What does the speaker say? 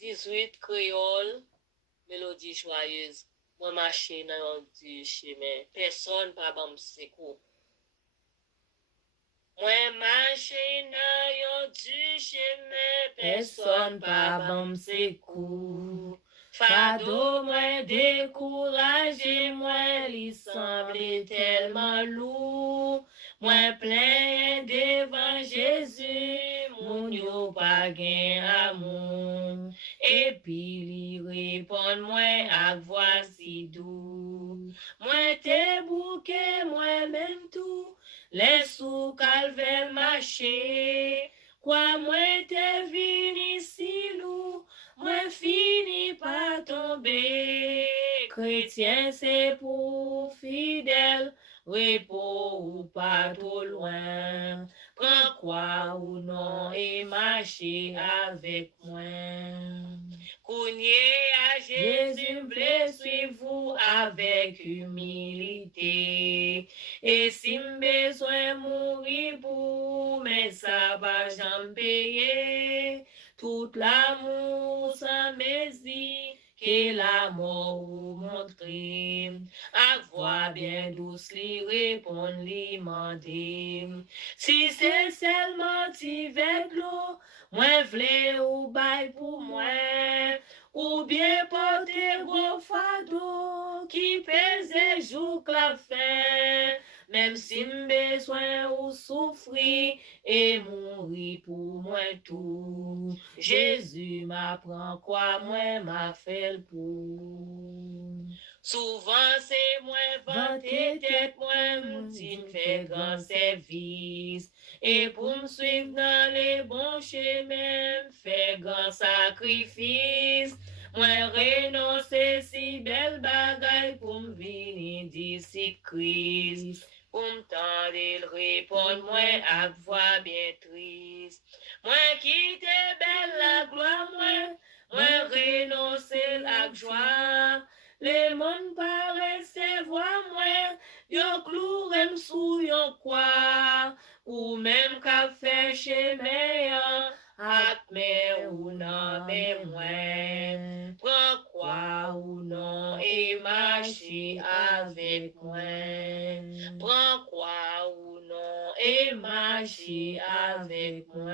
18 créole, mélodie joyeuse. Moi marcher dans du chemin, personne pas bam secours. Moi marcher dans du chemin, personne pas bam secours. Fado moi découragé, moi li semblait tellement lourd. Moi plein devant Jésus, mon yo pas gen amour. Et puis li répond moi ak voix si doux. Moi te bouquet, moi même tout, laisse sous calvaire marcher. Quoi moi te vini si lourd, moi fini par tomber. Chrétien c'est pour fidèle, repos ou pas trop loin. Prends quoi ou non et marcher avec moi. Kounye à Jésus, m'vle suivre avec humilité. Et si m'besoin mourir pour, mais ça va j'en payer. Tout l'amour sans mesure que la mort vous montre. À voix bien douce li répond li mandé. Si c'est seulement ti vek l'eau, moi vle ou bay pour moi. Ou bien porter gros fardeau qui pèse jouk la fin. Même si m'besoin ou souffrir et mourir pour moi tout. Jésus m'apprend quoi moi m'a fait pour. Souvent c'est moi vanter tête moi m'ti m'fait grand service. Et pour me suivre dans les bons chemins, m'fait grand sacrifice. Moi renoncer si belle bagaille pour me venir d'ici Christ. Pour m'tendre il répond moi à voix bien triste. Moi quitte belle la gloire moi renoncer la joie. Les monde paraissent voir moi, yo clouem sous yon quoi, ou même qu'a fait chemin, ak mais ou non mais moi. Prends quoi ou non et marcher avec moi. Prends quoi ou non et marcher avec moi.